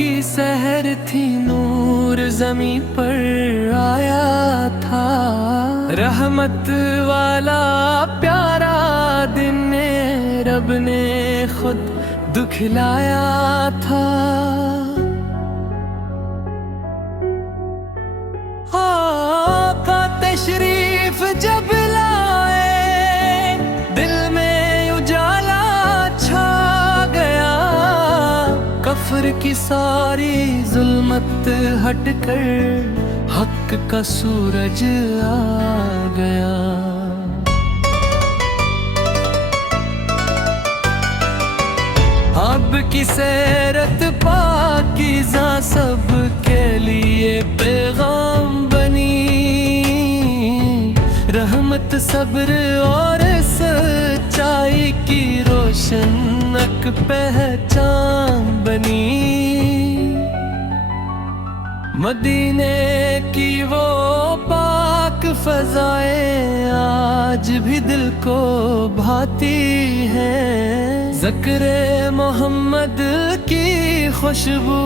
की सहर थी, नूर जमी पर आया था। रहमत वाला प्यारा दिन रब ने खुद दुखलाया था। आका तशरीफ जब लाए, दिल में उजाला छा गया। कफ्र की सारी जुल्मत हटकर हक का सूरज आ गया। अब की सैरत पाकीज़ा सबके लिए पैगाम बनी। रहमत सब्र और सच्चाई की रोशनक पहचान बनी। मदीने की वो पाक फजाएं आज भी दिल को भाती हैं। ज़िक्र मोहम्मद की खुशबू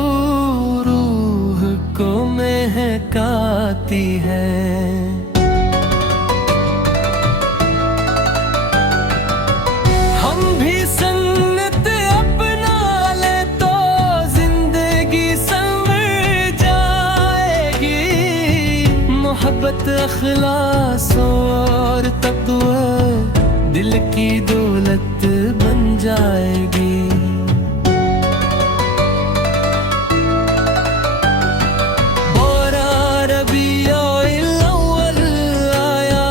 रूह को महकाती है। हम भी सन्नत अपना ले तो जिंदगी संवर जाएगी। मोहब्बत अखलास और तक़वा दिल की दौलत बन जाएगी। बोरा रबीउल अव्वल आया,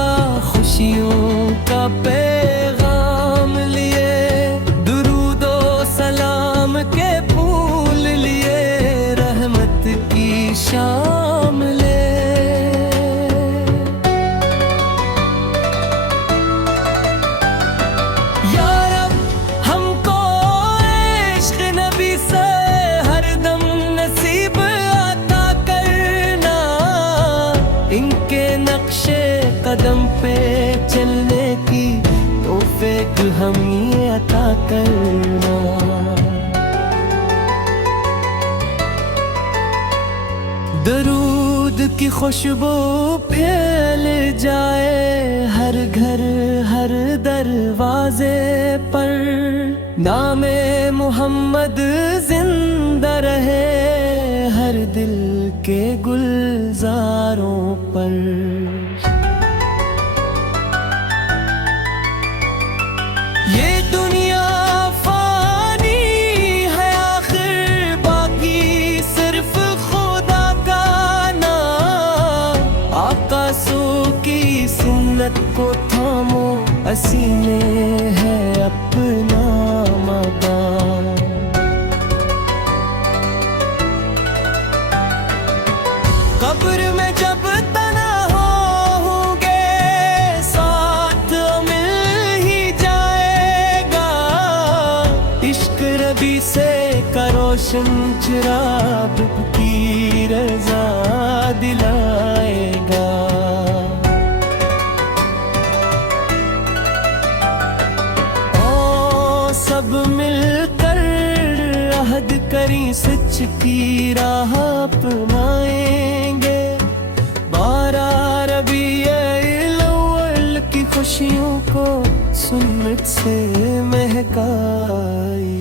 खुशियों का पैगाम लिए। दुरूदो सलाम के फूल लिए, रहमत की शाम ले। इनके नक्शे कदम पे चलने की तौफीक हमें अता करना। दरूद की खुशबू फैल जाए हर घर हर दरवाजे पर। नामे मोहम्मद जिंदा रहे हर दिल के गुलजारों पर। ये दुनिया फानी है आखिर, बाकी सिर्फ खुदा का नाम। आका सू की सुन्नत को थामो, असीने है अपना मकाम। कब्र में जब तना होंगे, साथ मिल ही जाएगा। इश्क रबी से करोशन चिराग की रजा दिलाएगा। ओ सब मिलकर अहद करी, सच की राह अपनाएंगे। 12 रबीउल अव्वल की खुशियों को सुन्नत से महकाई।